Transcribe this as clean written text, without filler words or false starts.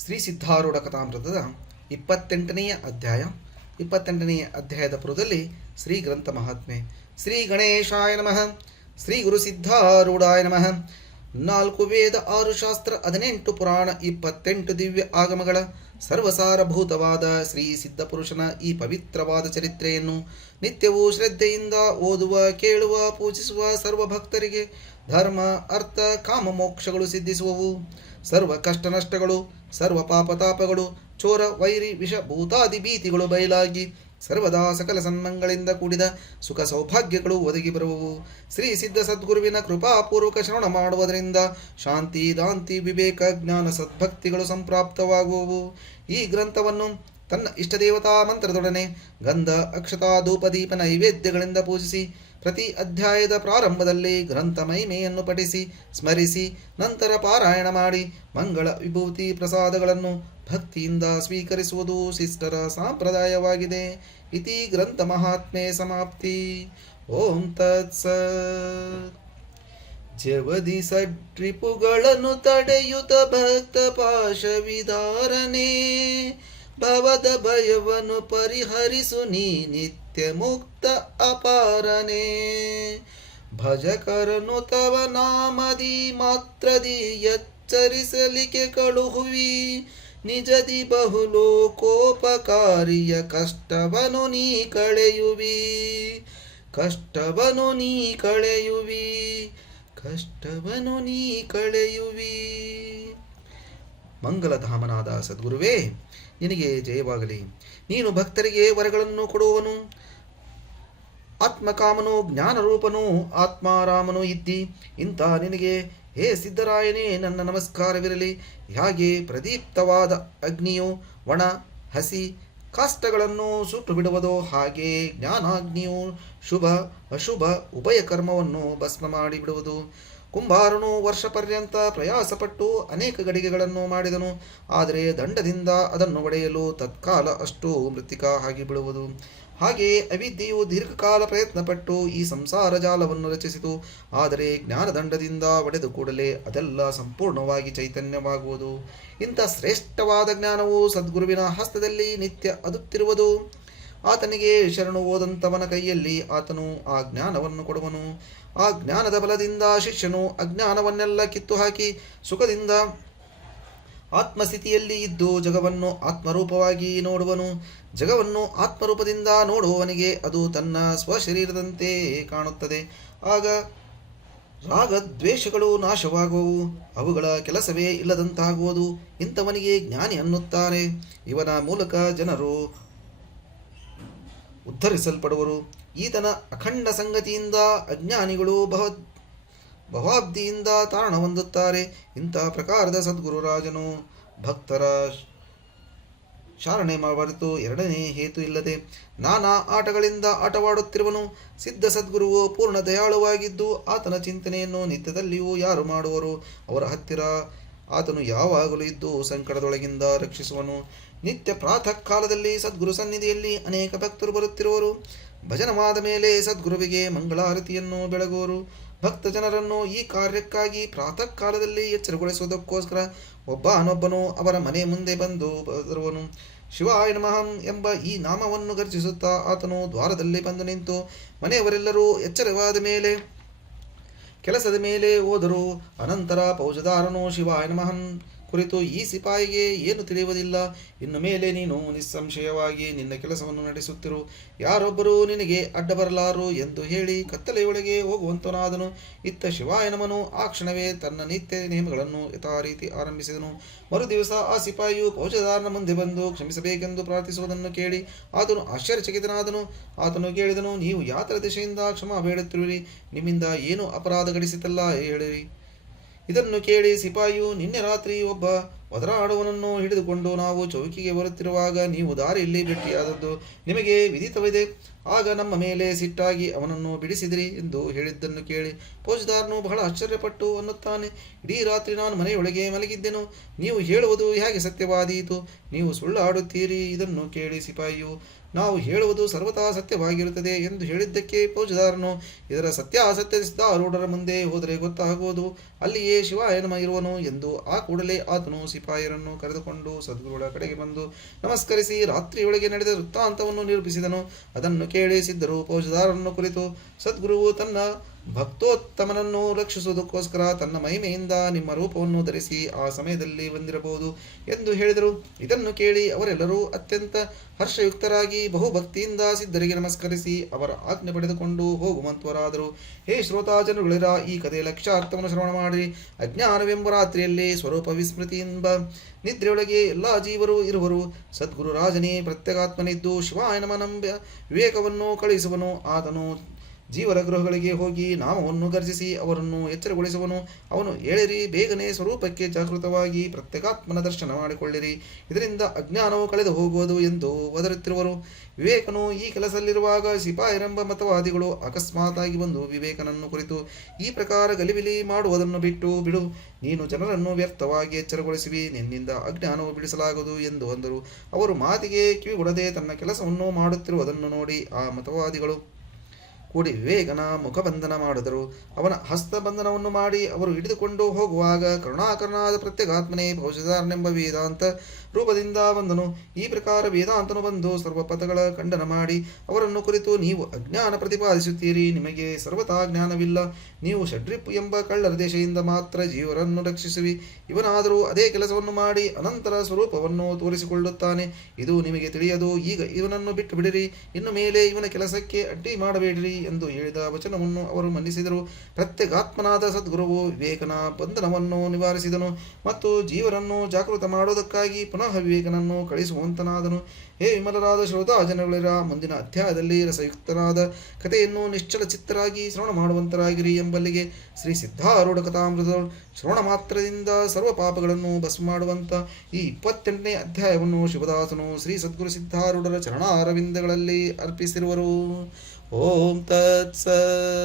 ಶ್ರೀ ಸಿದ್ಧಾರೂಢ ಕಥಾಮೃತದ 28ನೆಯ ಅಧ್ಯಾಯ. 28ನೆಯ ಅಧ್ಯಾಯದ ಪುರದಲ್ಲಿ ಶ್ರೀ ಗ್ರಂಥ ಮಹಾತ್ಮೆ. ಶ್ರೀ ಗಣೇಶಾಯ ನಮಃ. ಶ್ರೀ ಗುರು ಸಿದ್ಧಾರೂಢಾಯ ನಮಃ. 4 ವೇದ, 6 ಶಾಸ್ತ್ರ, 18 ಪುರಾಣ, 28 ದಿವ್ಯ ಆಗಮಗಳ ಸರ್ವಸಾರಭೂತವಾದ ಶ್ರೀ ಸಿದ್ಧಪುರುಷನ ಈ ಪವಿತ್ರವಾದ ಚರಿತ್ರೆಯನ್ನು ನಿತ್ಯವೂ ಶ್ರದ್ಧೆಯಿಂದ ಓದುವ, ಕೇಳುವ, ಪೂಜಿಸುವ ಸರ್ವ ಭಕ್ತರಿಗೆ ಧರ್ಮ, ಅರ್ಥ, ಕಾಮ, ಮೋಕ್ಷಗಳು ಸಿದ್ಧಿಸುವವು. ಸರ್ವ ಕಷ್ಟ ನಷ್ಟಗಳು, ಸರ್ವ ಪಾಪತಾಪಗಳು, ಚೋರ, ವೈರಿ, ವಿಷ, ಭೂತಾದಿ ಭೀತಿಗಳು ಬಯಲಾಗಿ ಸರ್ವದಾ ಸಕಲ ಸನ್ಮಂಗಳಿಂದ ಕೂಡಿದ ಸುಖ ಸೌಭಾಗ್ಯಗಳು ಒದಗಿ ಬರುವವು. ಶ್ರೀ ಸಿದ್ಧ ಸದ್ಗುರುವಿನ ಕೃಪಾಪೂರ್ವಕ ಶ್ರವಣ ಮಾಡುವುದರಿಂದ ಶಾಂತಿ, ದಾಂತಿ, ವಿವೇಕ, ಜ್ಞಾನ, ಸದ್ಭಕ್ತಿಗಳು ಸಂಪ್ರಾಪ್ತವಾಗುವವು. ಈ ಗ್ರಂಥವನ್ನು ತನ್ನ ಇಷ್ಟದೇವತಾ ಮಂತ್ರದೊಡನೆ ಗಂಧ, ಅಕ್ಷತಾ, ಧೂಪ, ದೀಪ, ನೈವೇದ್ಯಗಳಿಂದ ಪೂಜಿಸಿ ಪ್ರತಿ ಅಧ್ಯಾಯದ ಪ್ರಾರಂಭದಲ್ಲಿ ಗ್ರಂಥ ಮಹಿಮೆಯನ್ನು ಪಠಿಸಿ ಸ್ಮರಿಸಿ ನಂತರ ಪಾರಾಯಣ ಮಾಡಿ ಮಂಗಳ ವಿಭೂತಿ ಪ್ರಸಾದಗಳನ್ನು ಭಕ್ತಿಯಿಂದ ಸ್ವೀಕರಿಸುವುದು ಶಿಷ್ಟರ ಸಂಪ್ರದಾಯವಾಗಿದೆ. ಇತಿ ಗ್ರಂಥ ಮಹಾತ್ಮೆ ಸಮಾಪ್ತಿ. ಓಂ ತತ್ಸತ್. ಜವದಿ ಸಡ್ರಿಪುಗಳನ್ನು ತಡೆಯುತ ಭಕ್ತ ಪಾಶವಿದಾರನೆ, ಭವದ ಭಯವನ್ನು ಪರಿಹರಿಸು ನೀ ನಿತ್ಯ ಮುಕ್ತ ಅಪಾರನೆ. ಭಜಕರನು ತವ ನಾಮದಿ ಮಾತ್ರದಿ ಎಚ್ಚರಿಸಲಿಕ್ಕೆ ಕಳುಹುವಿ, ನಿಜದಿ ಬಹುಲೋಕೋಪಕಾರಿಯ ಕಷ್ಟವನು ನೀ ಕಳೆಯುವಿ, ಕಷ್ಟವನು ನೀ ಕಳೆಯುವಿ, ಕಷ್ಟವನು ನೀ ಕಳೆಯುವಿ. ಮಂಗಲಧಾಮನಾದ ಸದ್ಗುರುವೇ, ನಿನಗೆ ಜಯವಾಗಲಿ. ನೀನು ಭಕ್ತರಿಗೆ ವರಗಳನ್ನು ಕೊಡುವವನು, ಆತ್ಮಕಾಮನು, ಜ್ಞಾನರೂಪನು, ಆತ್ಮಾರಾಮನು ಇದ್ದಿ. ಇಂಥ ನಿನಗೆ ಹೇ ಸಿದ್ಧರಾಯನೇ ನನ್ನ ನಮಸ್ಕಾರವಿರಲಿ. ಹೇಗೆ ಪ್ರದೀಪ್ತವಾದ ಅಗ್ನಿಯು ಒಣ ಹಸಿ ಕಾಷ್ಟಗಳನ್ನು ಸುಟ್ಟು ಬಿಡುವುದೋ ಹಾಗೆ ಜ್ಞಾನಾಗ್ನಿಯು ಶುಭ ಅಶುಭ ಉಭಯ ಕರ್ಮವನ್ನು ಭಸ್ಮ ಮಾಡಿಬಿಡುವುದು. ಕುಂಬಾರನು ವರ್ಷ ಪರ್ಯಂತ ಪ್ರಯಾಸಪಟ್ಟು ಅನೇಕ ಗಡಿಗೆಗಳನ್ನು ಮಾಡಿದನು, ಆದರೆ ದಂಡದಿಂದ ಅದನ್ನು ಒಡೆಯಲು ತತ್ಕಾಲ ಅಷ್ಟು ಮೃತ್ತಿಕಾ ಆಗಿ ಬಿಡುವುದು. ಹಾಗೆಯೇ ಅವಿದ್ಯೆಯು ದೀರ್ಘಕಾಲ ಪ್ರಯತ್ನಪಟ್ಟು ಈ ಸಂಸಾರ ಜಾಲವನ್ನು ರಚಿಸಿತು, ಆದರೆ ಜ್ಞಾನದಂಡದಿಂದ ಒಡೆದ ಕೂಡಲೇ ಅದೆಲ್ಲ ಸಂಪೂರ್ಣವಾಗಿ ಚೈತನ್ಯವಾಗುವುದು. ಇಂಥ ಶ್ರೇಷ್ಠವಾದ ಜ್ಞಾನವು ಸದ್ಗುರುವಿನ ಹಸ್ತದಲ್ಲಿ ನಿತ್ಯ ಅದುತ್ತಿರುವುದು. ಆತನಿಗೆ ಶರಣು ಹೋದಂಥವನ ಕೈಯಲ್ಲಿ ಆತನು ಆ ಜ್ಞಾನವನ್ನು ಕೊಡುವನು. ಆ ಜ್ಞಾನದ ಬಲದಿಂದ ಶಿಷ್ಯನು ಅಜ್ಞಾನವನ್ನೆಲ್ಲ ಕಿತ್ತು ಹಾಕಿ ಸುಖದಿಂದ ಆತ್ಮಸ್ಥಿತಿಯಲ್ಲಿ ಇದ್ದು ಜಗವನ್ನು ಆತ್ಮರೂಪವಾಗಿ ನೋಡುವನು. ಜಗವನ್ನು ಆತ್ಮರೂಪದಿಂದ ನೋಡುವವನಿಗೆ ಅದು ತನ್ನ ಸ್ವಶರೀರದಂತೆ ಕಾಣುತ್ತದೆ. ಆಗ ರಾಗದ್ವೇಷಗಳು ನಾಶವಾಗುವವು, ಅವುಗಳ ಕೆಲಸವೇ ಇಲ್ಲದಂತಾಗುವುದು. ಇಂಥವನಿಗೆ ಜ್ಞಾನಿ ಅನ್ನುತ್ತಾರೆ. ಇವನ ಮೂಲಕ ಜನರು ಉದ್ಧರಿಸಲ್ಪಡುವರು. ಈತನ ಅಖಂಡ ಸಂಗತಿಯಿಂದ ಅಜ್ಞಾನಿಗಳು ಭವಾಬ್ದಿಯಿಂದ ತಾರಣ ಹೊಂದುತ್ತಾರೆ. ಇಂಥ ಪ್ರಕಾರದ ಸದ್ಗುರುರಾಜನು ಭಕ್ತರ ಶಾರಣೆ ಹೊರತು ಎರಡನೇ ಹೇತು ಇಲ್ಲದೆ ನಾನಾ ಆಟಗಳಿಂದ ಆಟವಾಡುತ್ತಿರುವನು. ಸಿದ್ಧ ಸದ್ಗುರುವು ಪೂರ್ಣ ದಯಾಳುವಾಗಿದ್ದು ಆತನ ಚಿಂತನೆಯನ್ನು ನಿತ್ಯದಲ್ಲಿಯೂ ಯಾರು ಮಾಡುವರು ಅವರ ಹತ್ತಿರ ಆತನು ಯಾವಾಗಲೂ ಇದ್ದು ಸಂಕಟದೊಳಗಿಂದ ರಕ್ಷಿಸುವನು. ನಿತ್ಯ ಪ್ರಾತಃ ಕಾಲದಲ್ಲಿ ಸದ್ಗುರು ಸನ್ನಿಧಿಯಲ್ಲಿ ಅನೇಕ ಭಕ್ತರು ಬರುತ್ತಿರುವರು. ಭಜನವಾದ ಮೇಲೆ ಸದ್ಗುರುವಿಗೆ ಮಂಗಳಾರತಿಯನ್ನು ಬೆಳಗುವರು. ಭಕ್ತ ಜನರನ್ನು ಈ ಕಾರ್ಯಕ್ಕಾಗಿ ಪ್ರಾತಃ ಕಾಲದಲ್ಲಿ ಎಚ್ಚರಗೊಳಿಸುವುದಕ್ಕೋಸ್ಕರ ಒಬ್ಬನೊಬ್ಬನು ಅವರ ಮನೆ ಮುಂದೆ ಬಂದು ಬರುವನು. ಶಿವಾಯ ನಮಃ ಎಂಬ ಈ ನಾಮವನ್ನು ಗರ್ಜಿಸುತ್ತಾ ಆತನು ದ್ವಾರದಲ್ಲಿ ಬಂದು ನಿಂತು ಮನೆಯವರೆಲ್ಲರೂ ಎಚ್ಚರವಾದ ಮೇಲೆ ಕೆಲಸದ ಮೇಲೆ ಹೋದರು. ಅನಂತರ ಫೌಜದಾರನು ಶಿವಾಯ ನಮಃ ಕುರಿತು ಈ ಸಿಪಾಯಿಗೆ ಏನು ತಿಳಿಯುವುದಿಲ್ಲ. ಇನ್ನು ಮೇಲೆ ನೀನು ನಿಸ್ಸಂಶಯವಾಗಿ ನಿನ್ನ ಕೆಲಸವನ್ನು ನಡೆಸುತ್ತಿರು, ಯಾರೊಬ್ಬರೂ ನಿನಗೆ ಅಡ್ಡ ಬರಲಾರು ಎಂದು ಹೇಳಿ ಕತ್ತಲೆಯೊಳಗೆ ಹೋಗುವಂತನಾದನು. ಇತ್ತ ಶಿವಾಯನಮನು ಆ ಕ್ಷಣವೇ ತನ್ನ ನಿತ್ಯ ನಿಯಮಗಳನ್ನು ಯಥಾರೀತಿ ಆರಂಭಿಸಿದನು. ಮರುದಿವಸ ಆ ಸಿಪಾಯಿಯು ಫೌಜದಾರನ ಮುಂದೆ ಬಂದು ಕ್ಷಮಿಸಬೇಕೆಂದು ಪ್ರಾರ್ಥಿಸುವುದನ್ನು ಕೇಳಿ ಆತನು ಆಶ್ಚರ್ಯಚಕಿತನಾದನು. ಆತನು ಕೇಳಿದನು, ನೀವು ಯಾತರ ದಿಶೆಯಿಂದ ಕ್ಷಮಾ ಬೇಡುತ್ತಿರುವಿರಿ? ನಿಮ್ಮಿಂದ ಏನು ಅಪರಾಧ ಗಡಿಸಿತಲ್ಲ ಹೇಳಿರಿ. ಇದನ್ನು ಕೇಳಿ ಸಿಪಾಯಿಯು, ನಿನ್ನೆ ರಾತ್ರಿ ಒಬ್ಬ ಒದರಾಡುವನನ್ನು ಹಿಡಿದುಕೊಂಡು ನಾವು ಚೌಕಿಗೆ ಬರುತ್ತಿರುವಾಗ ನೀವು ದಾರಿಯಲ್ಲಿ ಭೇಟಿಯಾದದ್ದು ನಿಮಗೆ ವಿದಿತವಿದೆ. ಆಗ ನಮ್ಮ ಮೇಲೆ ಸಿಟ್ಟಾಗಿ ಅವನನ್ನು ಬಿಡಿಸಿದಿರಿ ಎಂದು ಹೇಳಿದ್ದನ್ನು ಕೇಳಿ ಫೌಜದಾರನು ಬಹಳ ಆಶ್ಚರ್ಯಪಟ್ಟು ಅನ್ನುತ್ತಾನೆ, ಇಡೀ ರಾತ್ರಿ ನಾನು ಮನೆಯೊಳಗೆ ಮಲಗಿದ್ದೆನು. ನೀವು ಹೇಳುವುದು ಹೇಗೆ ಸತ್ಯವಾದೀತು? ನೀವು ಸುಳ್ಳಾಡುತ್ತೀರಿ. ಇದನ್ನು ಕೇಳಿ ಸಿಪಾಯಿಯು, ನಾವು ಹೇಳುವುದು ಸರ್ವತಾ ಸತ್ಯವಾಗಿರುತ್ತದೆ ಎಂದು ಹೇಳಿದ್ದಕ್ಕೆ ಫೌಜದಾರನು, ಇದರ ಸತ್ಯಾಸತ್ಯ ಸಿದ್ಧಾರೂಢರ ಮುಂದೆ ಹೋದರೆ ಗೊತ್ತಾಗುವುದು, ಅಲ್ಲಿಯೇ ಶಿವಾಯನಮ ಇರುವನು ಎಂದು ಆ ಕೂಡಲೇ ಆತನು ಸಿಪಾಯಿಯರನ್ನು ಕರೆದುಕೊಂಡು ಸದ್ಗುರುಗಳ ಕಡೆಗೆ ಬಂದು ನಮಸ್ಕರಿಸಿ ರಾತ್ರಿಯೊಳಗೆ ನಡೆದ ವೃತ್ತಾಂತವನ್ನು ನಿರೂಪಿಸಿದನು. ಅದನ್ನು ಕೇಳಿ ಸಿದ್ಧರು ಫೌಜದಾರನನ್ನು ಕುರಿತು, ಸದ್ಗುರುವು ತನ್ನ ಭಕ್ತೋತ್ತಮನನ್ನು ರಕ್ಷಿಸುವುದಕ್ಕೋಸ್ಕರ ತನ್ನ ಮಹಿಮೆಯಿಂದ ನಿಮ್ಮ ರೂಪವನ್ನು ಧರಿಸಿ ಆ ಸಮಯದಲ್ಲಿ ಬಂದಿರಬಹುದು ಎಂದು ಹೇಳಿದರು. ಇದನ್ನು ಕೇಳಿ ಅವರೆಲ್ಲರೂ ಅತ್ಯಂತ ಹರ್ಷಯುಕ್ತರಾಗಿ ಬಹುಭಕ್ತಿಯಿಂದ ಸಿದ್ಧರಿಗೆ ನಮಸ್ಕರಿಸಿ ಅವರ ಆಜ್ಞೆ ಪಡೆದುಕೊಂಡು ಹೋಗುವಂತವರಾದರು. ಹೇ ಶ್ರೋತಾಜನಗಳಿರ, ಈ ಕಥೆಯ ಲಕ್ಷ್ಯಾರ್ಥವನ್ನು ಶ್ರವಣ ಮಾಡಿ. ಅಜ್ಞಾನವೆಂಬ ರಾತ್ರಿಯಲ್ಲಿ ಸ್ವರೂಪ ವಿಸ್ಮೃತಿ ಎಂಬ ನಿದ್ರೆಯೊಳಗೆ ಎಲ್ಲ ಜೀವರು ಇರುವರು. ಸದ್ಗುರು ರಾಜನೇ ಪ್ರತ್ಯೇಗಾತ್ಮನಿದ್ದು ಶಿವಾಯನಮ ನಂಬ ವಿವೇಕವನ್ನು ಕಳುಹಿಸುವನು. ಆತನು ಜೀವರ ಗೃಹಗಳಿಗೆ ಹೋಗಿ ನಾಮವನ್ನು ಗರ್ಜಿಸಿ ಅವರನ್ನು ಎಚ್ಚರಗೊಳಿಸುವನು. ಅವನು, ಏಳಿರಿ, ಬೇಗನೆ ಸ್ವರೂಪಕ್ಕೆ ಜಾಗೃತವಾಗಿ ಪ್ರತ್ಯೇಕಾತ್ಮನ ದರ್ಶನ ಮಾಡಿಕೊಳ್ಳಿರಿ, ಇದರಿಂದ ಅಜ್ಞಾನವು ಕಳೆದು ಹೋಗುವುದು ಎಂದು ಒದರುತ್ತಿರುವರು. ವಿವೇಕನು ಈ ಕೆಲಸದಲ್ಲಿರುವಾಗ ಸಿಪಾಯಿರೆಂಬ ಮತವಾದಿಗಳು ಅಕಸ್ಮಾತಾಗಿ ಬಂದು ವಿವೇಕನನ್ನು ಕುರಿತು, ಈ ಪ್ರಕಾರ ಗಲಿಬಿಲಿ ಮಾಡುವುದನ್ನು ಬಿಡು, ನೀನು ಜನರನ್ನು ವ್ಯರ್ಥವಾಗಿ ಎಚ್ಚರಗೊಳಿಸುವಿ, ನಿನ್ನಿಂದ ಅಜ್ಞಾನವು ಬಿಡಿಸಲಾಗದು ಎಂದು ಅಂದರು. ಅವರು ಮಾತಿಗೆ ಕಿವಿಗೊಡದೆ ತನ್ನ ಕೆಲಸವನ್ನು ಮಾಡುತ್ತಿರುವುದನ್ನು ನೋಡಿ ಆ ಮತವಾದಿಗಳು ಕೂಡಿ ವಿವೇಕನ ಮುಖಬಂಧನ ಮಾಡಿದರು. ಅವನ ಹಸ್ತಬಂಧನವನ್ನು ಮಾಡಿ ಅವರು ಹಿಡಿದುಕೊಂಡು ಹೋಗುವಾಗ, ಕರುಣಾಕರನಾದ ಪ್ರತ್ಯೇಗಾತ್ಮನೇ ಫೌಜದಾರನೆಂಬ ವೇದಾಂತ ರೂಪದಿಂದ ಬಂದನು. ಈ ಪ್ರಕಾರ ವೇದಾಂತನು ಬಂದು ಸರ್ವಪಥಗಳ ಖಂಡನ ಮಾಡಿ ಅವರನ್ನು ಕುರಿತು, ನೀವು ಅಜ್ಞಾನ ಪ್ರತಿಪಾದಿಸುತ್ತೀರಿ, ನಿಮಗೆ ಸರ್ವತಾ ಜ್ಞಾನವಿಲ್ಲ. ನೀವು ಷಡ್ರಿಪ್ ಎಂಬ ಕಳ್ಳರ ದೇಶದಿಂದ ಮಾತ್ರ ಜೀವರನ್ನು ರಕ್ಷಿಸುವಿ. ಇವನಾದರೂ ಅದೇ ಕೆಲಸವನ್ನು ಮಾಡಿ ಅನಂತರ ಸ್ವರೂಪವನ್ನು ತೋರಿಸಿಕೊಳ್ಳುತ್ತಾನೆ. ಇದು ನಿಮಗೆ ತಿಳಿಯದು. ಈಗ ಇವನನ್ನು ಬಿಟ್ಟು ಬಿಡಿರಿ, ಇನ್ನು ಮೇಲೆ ಇವನ ಕೆಲಸಕ್ಕೆ ಅಡ್ಡಿ ಮಾಡಬೇಡಿರಿ ಎಂದು ಹೇಳಿದ ವಚನವನ್ನು ಅವರು ಮನ್ನಿಸಿದರು. ಪ್ರತ್ಯೇಗಾತ್ಮನಾದ ಸದ್ಗುರುವು ವಿವೇಕನ ಬಂಧನವನ್ನು ನಿವಾರಿಸಿದನು ಮತ್ತು ಜೀವರನ್ನು ಜಾಗೃತ ಮಾಡುವುದಕ್ಕಾಗಿ ಪುನಃ ವಿವೇಕನನ್ನು ಕಳಿಸುವಂತನಾದನು. ಹೇ ವಿಮಲರಾದ ಶ್ರೋತಾ ಜನಗಳಿರ, ಮುಂದಿನ ಅಧ್ಯಾಯದಲ್ಲಿ ರಸಯುಕ್ತನಾದ ಕಥೆಯನ್ನು ನಿಶ್ಚಲ ಚಿತ್ತರಾಗಿ ಶ್ರವಣ ಮಾಡುವಂತರಾಗಿರಿ ಎಂಬಲ್ಲಿಗೆ ಶ್ರೀ ಸಿದ್ಧಾರೂಢ ಕಥಾಮೃತ ಶ್ರವಣ ಮಾತ್ರದಿಂದ ಸರ್ವ ಪಾಪಗಳನ್ನು ಭಸ್ಮ ಮಾಡುವಂತ ಈ 28ನೇ ಅಧ್ಯಾಯವನ್ನು ಶಿವದಾಸನು ಶ್ರೀ ಸದ್ಗುರು ಸಿದ್ಧಾರೂಢರ ಚರಣಾರವಿಂದಗಳಲ್ಲಿ ಅರ್ಪಿಸಿರುವರು. ಓಂ ತತ್ಸತ್.